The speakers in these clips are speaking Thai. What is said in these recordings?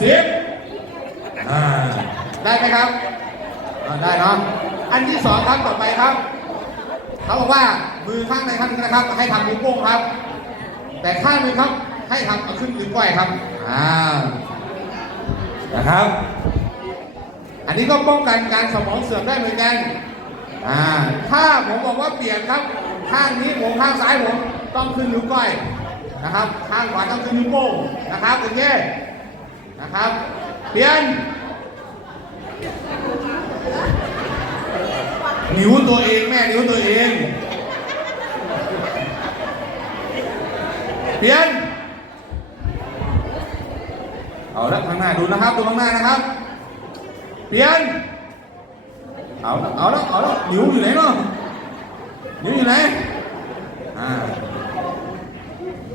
สิบอ่าได้ไหมครับอ่าได้เนาะ อันที่สองครับต่อไปครับ เขาบอกว่ามือข้างในข้างหนึงนะครับ ให้ทำนิ้วโป้งครับ แต่ข้างหนึงครับ ให้ทำเอาขึ้นนิ้วก้อยครับ อ่า นะครับ อันนี้ก็ป้องกันการสมองเสื่อมได้เหมือนกัน อ่า ถ้าผมบอกว่าเปลี่ยนครับ ข้างนี้ผมข้างซ้ายผมต้องขึ้นนิ้วก้อยนะครับ ข้างขวาต้องขึ้นนิ้วโป้งนะครับโอเค นะครับ เปลี่ยน นิ้วตัวเองแม่นิ้วตัวเอง เปลี่ยน เอาละข้างหน้าดูนะครับดูข้างหน้านะครับ เปลี่ยน เอาละเอาละเอาละนิ้วอยู่ไหนเนาะนิ้วอยู่ไหน อ่า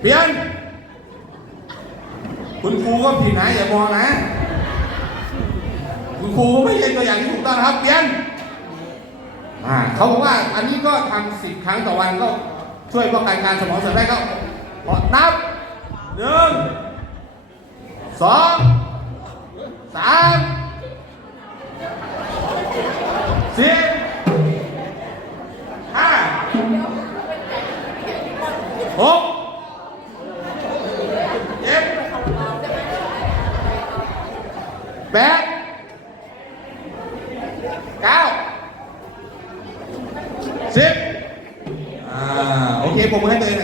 เปลี่ยน คุณครูก็ผิดนะอย่ามองนะ คุณครูก็ไม่ใช่ตัวอย่างที่ถูกต้องนะครับเปลี่ยนอ่าเขาบอกว่าอันนี้ก็ทำสิบครั้งต่อวันก็ช่วยป้องกันการสมองเสื่อมได้ก็ขอนับหนึ่งสองสามสี่ห้าหกเจ็ด แปดเก้าสิบอ่าโอเคผมให้ตัวเอง